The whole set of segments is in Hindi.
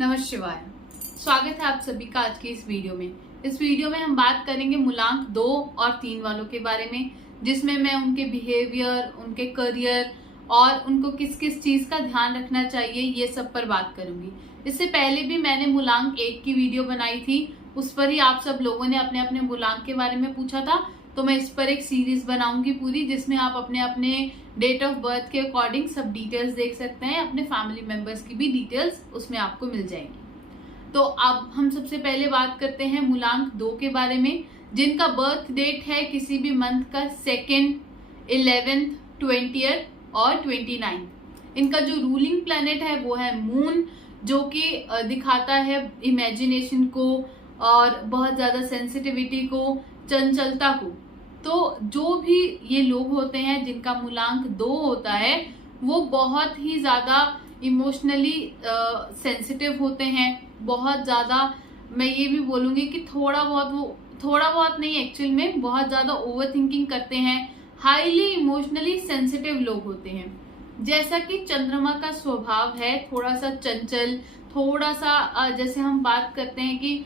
नमः शिवाय। स्वागत है आप सभी का आज की इस वीडियो में। इस वीडियो में हम बात करेंगे मूलांक 2 और 3 वालों के बारे में, जिसमें मैं उनके बिहेवियर, उनके करियर और उनको किस किस चीज का ध्यान रखना चाहिए ये सब पर बात करूंगी। इससे पहले भी मैंने मूलांक 1 की वीडियो बनाई थी, उस पर ही आप सब लोगों ने अपने अपने मूलांक के बारे में पूछा था। तो मैं इस पर एक सीरीज बनाऊंगी पूरी, जिसमें आप अपने अपने डेट ऑफ बर्थ के अकॉर्डिंग सब डिटेल्स देख सकते हैं। अपने फैमिली मेंबर्स की भी डिटेल्स उसमें आपको मिल जाएंगी। तो अब हम सबसे पहले बात करते हैं मूलांक 2 के बारे में, जिनका बर्थ डेट है किसी भी मंथ का 2nd, 11th, 20th और 29th। इनका जो रूलिंग प्लैनेट है वो है मून, जो कि दिखाता है इमेजिनेशन को और बहुत ज्यादा सेंसिटिविटी को, चंचलता को। तो जो भी ये लोग होते हैं जिनका मूलांक 2 होता है, वो बहुत ही ज्यादा इमोशनली सेंसिटिव होते हैं। बहुत ज्यादा, मैं ये भी बोलूंगी कि थोड़ा बहुत नहीं, एक्चुअल में बहुत ज्यादा ओवर थिंकिंग करते हैं। हाईली इमोशनली सेंसिटिव लोग होते हैं। जैसा कि चंद्रमा का स्वभाव है थोड़ा सा चंचल, थोड़ा सा जैसे हम बात करते हैं कि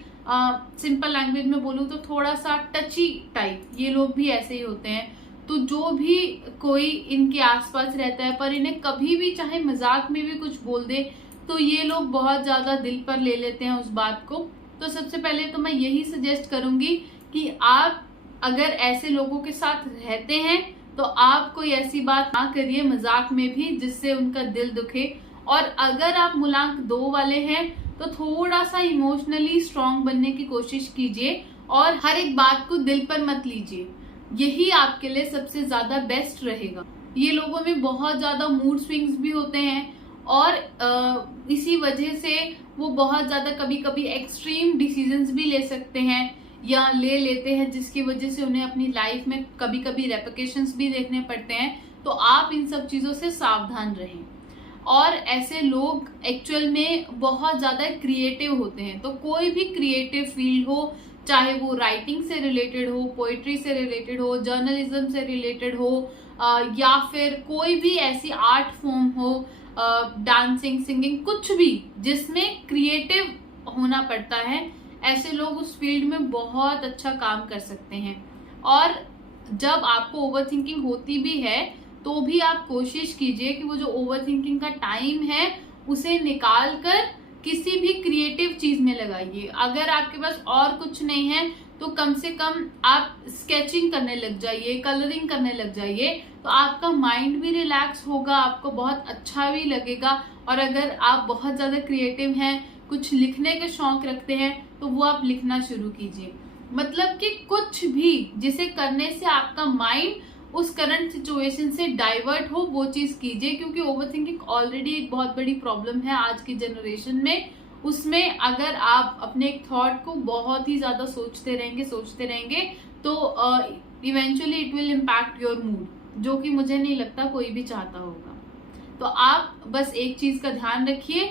सिंपल लैंग्वेज में बोलूं तो थोड़ा सा टची टाइप, ये लोग भी ऐसे ही होते हैं। तो जो भी कोई इनके आसपास रहता है, पर इन्हें कभी भी चाहे मजाक में भी कुछ बोल दे तो ये लोग बहुत ज्यादा दिल पर ले लेते हैं उस बात को। तो सबसे पहले तो मैं यही सजेस्ट करूंगी कि आप अगर ऐसे लोगों के साथ रहते हैं तो आप कोई ऐसी बात ना करिए मजाक में भी जिससे उनका दिल दुखे। और अगर आप मूलांक 2 वाले हैं तो थोड़ा सा इमोशनली स्ट्रांग बनने की कोशिश कीजिए और हर एक बात को दिल पर मत लीजिए। यही आपके लिए सबसे ज्यादा बेस्ट रहेगा। ये लोगों में बहुत ज्यादा मूड स्विंग्स भी होते हैं और इसी वजह से वो बहुत ज्यादा कभी कभी एक्सट्रीम डिसीजंस भी ले सकते हैं या ले लेते हैं, जिसकी वजह से उन्हें अपनी लाइफ में कभी कभी रेपरकशंस भी देखने पड़ते हैं। तो आप इन सब चीजों से सावधान रहें। और ऐसे लोग एक्चुअल में बहुत ज्यादा क्रिएटिव होते हैं। तो कोई भी क्रिएटिव फील्ड हो, चाहे वो राइटिंग से रिलेटेड हो, पोइट्री से रिलेटेड हो, जर्नलिज्म से रिलेटेड हो, या फिर कोई भी ऐसी आर्ट फॉर्म हो, डांसिंग, सिंगिंग, कुछ भी जिसमें क्रिएटिव होना पड़ता है, ऐसे लोग उस फील्ड में बहुत अच्छा काम कर सकते हैं। और जब आपको ओवर थिंकिंग होती भी है तो भी आप कोशिश कीजिए कि वो जो ओवर थिंकिंग का टाइम है उसे निकाल कर किसी भी क्रिएटिव चीज में लगाइए। अगर आपके पास और कुछ नहीं है तो कम से कम आप स्केचिंग करने लग जाइए, कलरिंग करने लग जाइए। तो आपका माइंड भी रिलैक्स होगा, आपको बहुत अच्छा भी लगेगा। और अगर आप बहुत ज्यादा क्रिएटिव हैं, कुछ लिखने के शौक रखते हैं, तो वो आप लिखना शुरू कीजिए। मतलब कि कुछ भी जिसे करने से आपका माइंड उस करंट सिचुएशन से डाइवर्ट हो, वो चीज कीजिए। क्योंकि ओवरथिंकिंग ऑलरेडी एक बहुत बड़ी प्रॉब्लम है आज की जनरेशन में। उसमें अगर आप अपने एक थॉट को बहुत ही ज्यादा सोचते रहेंगे तो eventually it will impact your mood, जो कि मुझे नहीं लगता कोई भी चाहता होगा। तो आप बस एक चीज का ध्यान रखिए,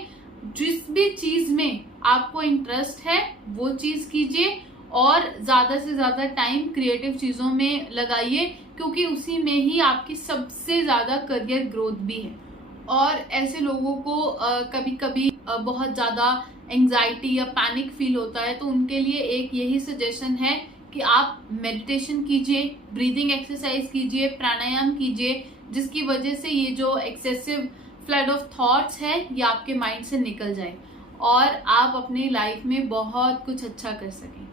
जिस भी चीज में आपको इंटरेस्ट है वो चीज कीजिए और ज्यादा से ज्यादा टाइम क्रिएटिव चीजों में लगाइए, क्योंकि उसी में ही आपकी सबसे ज्यादा करियर ग्रोथ भी है। और ऐसे लोगों को कभी कभी बहुत ज्यादा एंजाइटी या पैनिक फील होता है, तो उनके लिए एक यही सजेशन है कि आप मेडिटेशन कीजिए, ब्रीदिंग एक्सरसाइज कीजिए, प्राणायाम कीजिए, जिसकी वजह से ये जो एक्सेसिव फ्लड ऑफ थॉट्स है ये आपके माइंड से निकल जाए और आप अपनी लाइफ में बहुत कुछ अच्छा कर सकें।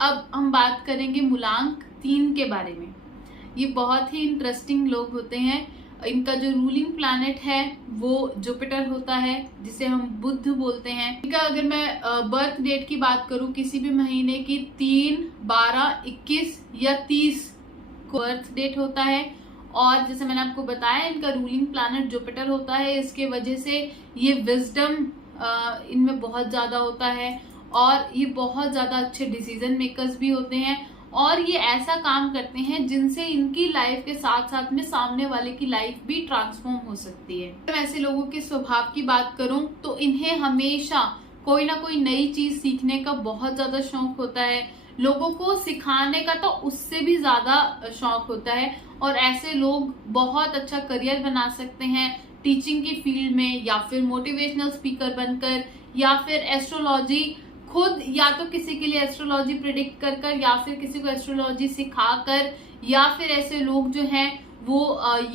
अब हम बात करेंगे मूलांक 3 के बारे में। ये बहुत ही इंटरेस्टिंग लोग होते हैं। इनका जो रूलिंग प्लैनेट है वो जुपिटर होता है, जिसे हम बुध बोलते हैं। इनका अगर मैं बर्थ डेट की बात करूं, किसी भी महीने की 3, 12, 21 या 30 को बर्थ डेट होता है। और जैसे मैंने आपको बताया, इनका रूलिंग प्लैनेट जुपिटर होता है। इसके वजह से ये विजडम इनमें बहुत ज्यादा होता है और ये बहुत ज्यादा अच्छे डिसीजन मेकर्स भी होते हैं। और ये ऐसा काम करते हैं जिनसे इनकी लाइफ के साथ साथ में सामने वाले की लाइफ भी ट्रांसफॉर्म हो सकती है। तो ऐसे लोगों के स्वभाव की बात करूं तो इन्हें हमेशा कोई ना कोई नई चीज सीखने का बहुत ज्यादा शौक होता है। लोगों को सिखाने का तो उससे भी ज्यादा शौक होता है। और ऐसे लोग बहुत अच्छा करियर बना सकते हैं, टीचिंग की फील्ड में, या फिर मोटिवेशनल स्पीकर बनकर, या फिर एस्ट्रोलॉजी खुद, या तो किसी के लिए एस्ट्रोलॉजी प्रिडिक्ट कर या फिर किसी को एस्ट्रोलॉजी सिखाकर, या फिर ऐसे लोग जो हैं वो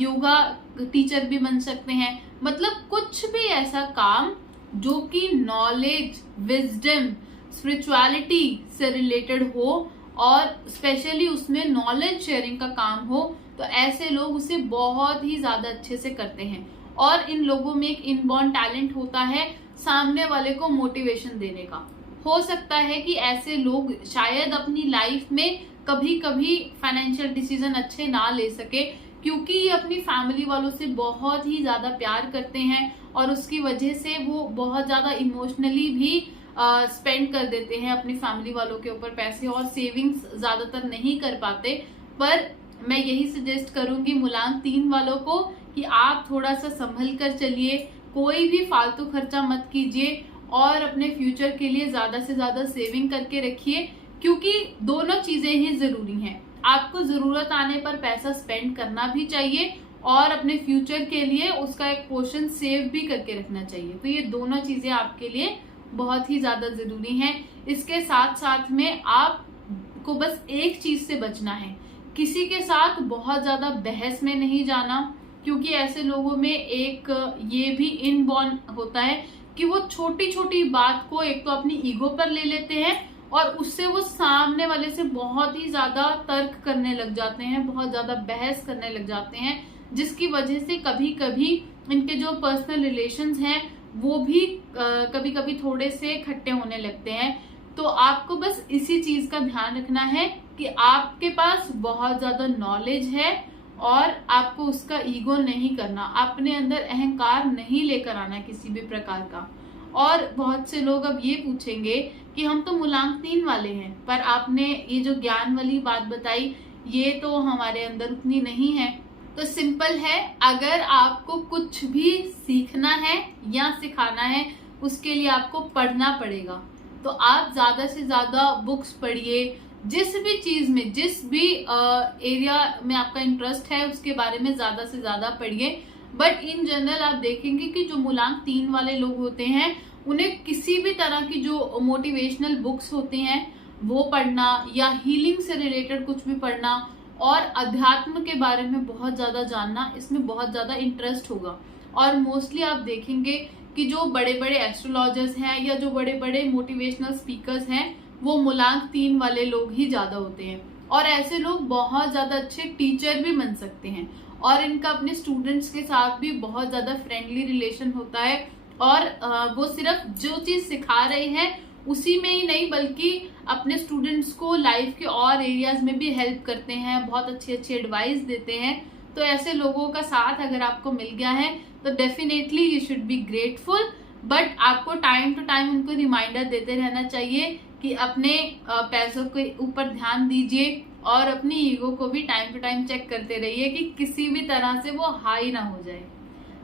योगा टीचर भी बन सकते हैं। मतलब कुछ भी ऐसा काम जो कि नॉलेज, विजडम, स्पिरिचुअलिटी से रिलेटेड हो और स्पेशली उसमें नॉलेज शेयरिंग का काम हो, तो ऐसे लोग उसे बहुत ही ज्यादा अच्छे से करते हैं। और इन लोगों में एक इनबॉर्न टैलेंट होता है सामने वाले को मोटिवेशन देने का। हो सकता है कि ऐसे लोग शायद अपनी लाइफ में कभी कभी फाइनेंशियल डिसीजन अच्छे ना ले सके, क्योंकि ये अपनी फैमिली वालों से बहुत ही ज्यादा प्यार करते हैं और उसकी वजह से वो बहुत ज्यादा इमोशनली भी स्पेंड कर देते हैं अपनी फैमिली वालों के ऊपर पैसे, और सेविंग्स ज्यादातर नहीं कर पाते। पर मैं यही सजेस्ट करूंगी मूलांक 3 वालों को कि आप थोड़ा सा संभल कर चलिए, कोई भी फालतू खर्चा मत कीजिए और अपने फ्यूचर के लिए ज्यादा से ज्यादा सेविंग करके रखिए, क्योंकि दोनों चीजें ही जरूरी हैं। आपको जरूरत आने पर पैसा स्पेंड करना भी चाहिए और अपने फ्यूचर के लिए उसका एक पोर्शन सेव भी करके रखना चाहिए। तो ये दोनों चीजें आपके लिए बहुत ही ज्यादा जरूरी हैं। इसके साथ साथ में आपको बस एक चीज से बचना है, किसी के साथ बहुत ज्यादा बहस में नहीं जाना, क्योंकि ऐसे लोगों में एक ये भी इनबॉर्न होता है कि वो छोटी छोटी बात को एक तो अपनी ईगो पर ले लेते हैं और उससे वो सामने वाले से बहुत ही ज्यादा तर्क करने लग जाते हैं, बहुत ज्यादा बहस करने लग जाते हैं, जिसकी वजह से कभी कभी इनके जो पर्सनल रिलेशंस हैं वो भी कभी कभी थोड़े से खट्टे होने लगते हैं। तो आपको बस इसी चीज का ध्यान रखना है कि आपके पास बहुत ज्यादा नॉलेज है और आपको उसका ईगो नहीं करना, अपने अंदर अहंकार नहीं लेकर आना किसी भी प्रकार का। और बहुत से लोग अब ये पूछेंगे कि हम तो मूलांक 3 वाले हैं, पर आपने ये जो ज्ञान वाली बात बताई ये तो हमारे अंदर उतनी नहीं है। तो सिंपल है, अगर आपको कुछ भी सीखना है या सिखाना है उसके लिए आपको पढ़ना पड़ेगा। तो आप ज्यादा से ज्यादा बुक्स पढ़िए, जिस भी चीज में, जिस भी एरिया में आपका इंटरेस्ट है उसके बारे में ज्यादा से ज्यादा पढ़िए। बट इन जनरल आप देखेंगे कि जो मूलांक 3 वाले लोग होते हैं उन्हें किसी भी तरह की जो मोटिवेशनल बुक्स होती हैं वो पढ़ना, या हीलिंग से रिलेटेड कुछ भी पढ़ना और अध्यात्म के बारे में बहुत ज्यादा जानना, इसमें बहुत ज्यादा इंटरेस्ट होगा। और मोस्टली आप देखेंगे कि जो बड़े बड़े एस्ट्रोलॉजर्स हैं या जो बड़े बड़े मोटिवेशनल स्पीकर्स हैं वो मूलांक 3 वाले लोग ही ज्यादा होते हैं। और ऐसे लोग बहुत ज्यादा अच्छे टीचर भी बन सकते हैं और इनका अपने स्टूडेंट्स के साथ भी बहुत ज्यादा फ्रेंडली रिलेशन होता है। और वो सिर्फ जो चीज सिखा रहे हैं उसी में ही नहीं, बल्कि अपने स्टूडेंट्स को लाइफ के और एरियाज में भी हेल्प करते हैं, बहुत अच्छी अच्छी एडवाइस देते हैं। तो ऐसे लोगों का साथ अगर आपको मिल गया है तो definitely you should be grateful. But आपको टाइम टू टाइम उनको रिमाइंडर देते रहना चाहिए कि अपने पैसों के ऊपर ध्यान दीजिए और अपनी ईगो को भी टाइम टू टाइम चेक करते रहिए कि किसी भी तरह से वो हाई ना हो जाए।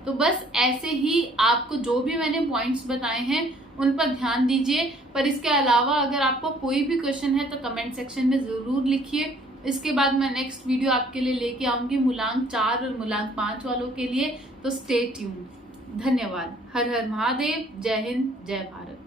तो बस ऐसे ही आपको जो भी मैंने पॉइंट्स बताए हैं उन पर ध्यान दीजिए। पर इसके अलावा अगर आपको कोई भी क्वेश्चन है तो कमेंट सेक्शन में जरूर लिखिए। इसके बाद मैं नेक्स्ट वीडियो आपके लिए लेके आऊंगी मूलांक 4 और मूलांक 5 वालों के लिए। तो स्टे ट्यून्ड। धन्यवाद। हर हर महादेव। जय हिंद, जय भारत।